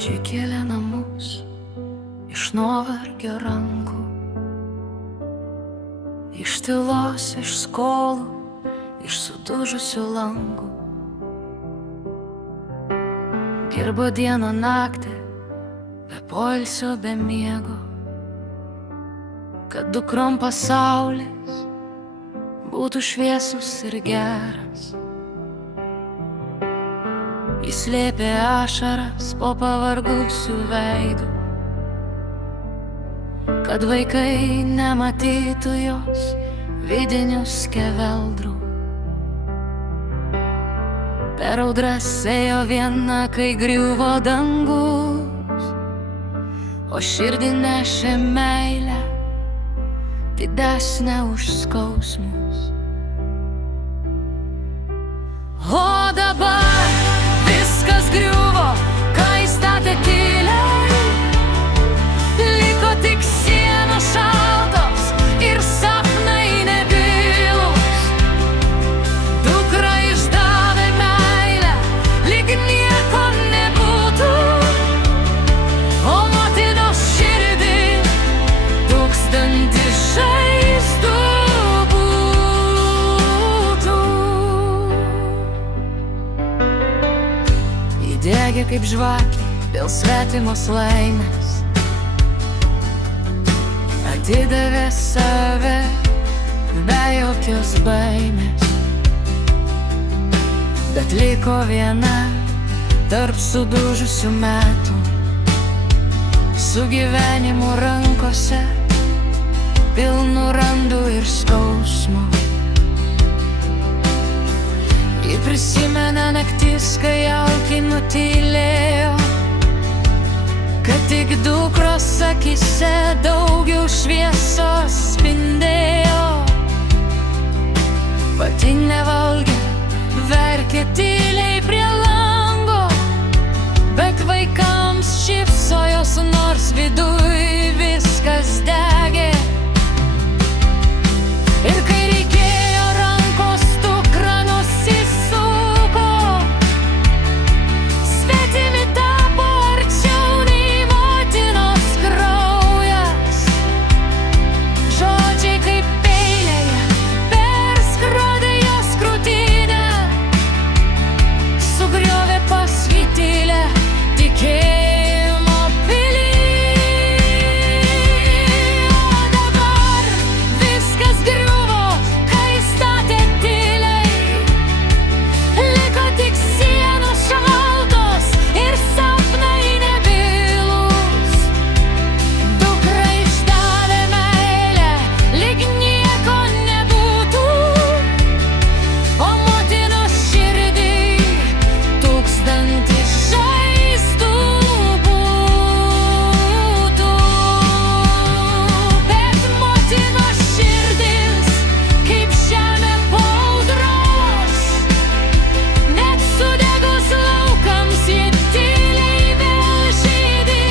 Čia kėlė namus iš nuovargio rankų, iš tylos, iš skolų, iš sudužusių langų. Dirbo dieną naktį, be poilsio, be miego, kad dukrom pasaulis būtų šviesus ir geras. Jis slėpė ašaras po pavargusių veidų, kad vaikai nematytų jos vidinių skeveldrų. Per audras ėjo viena, kai griuvo dangus, o širdį nešė meilę didesnę už skausmus. O dabar viskas griuvo, kai statė tyliai, liko tik sienos šaltos ir sapnai nebylūs. Dukra išdavė meilę, lyg nieko nebūtų, o motinos širdį tūkstantis žaizdų būtų. Įdegė kaip žvakė dėl svetimos laimės, atidavė save be jokios baimės, bet liko viena tarp sudužusių metų, su gyvenimu rankose, pilnu randų ir skausmo. Ji prisimena naktis, kai jaukiai nutylėjo, kad tik dukros akise daugiau šviesos spindėjo. Pati nevalgė, verkė tyliai prie lango, bet vaikams šypsojos, nors viduj viskas degė. Ir kai reikėjo rankos, dukra nusisuko, svetimi tapo arčiau nei motinos kraujas. Žodžiai kaip peiliai perskrodė jos krūtinę, sugriovė pasvytėlę tikėjimo pilį. O dabar viskas griuvo, kai statė tyliai, liko tik sienos šaltos ir sapnai nebylūs. Dukra išdavė meilę, lyg nieko nebūtų, o motinos širdį tūkstantis žaizdų būtų. Bet motinos širdis kaip žemė po audros, net sudegus laukams ji tyliai vėl žydi.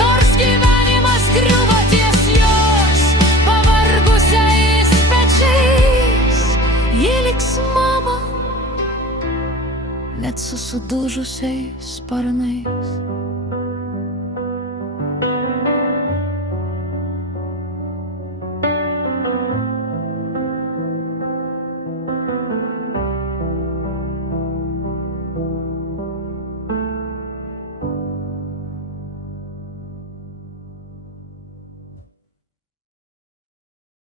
Nors gyvenimas griuvo ties jos pavargusiais pečiais, ji liks mama, net su sudužusiais sparnais.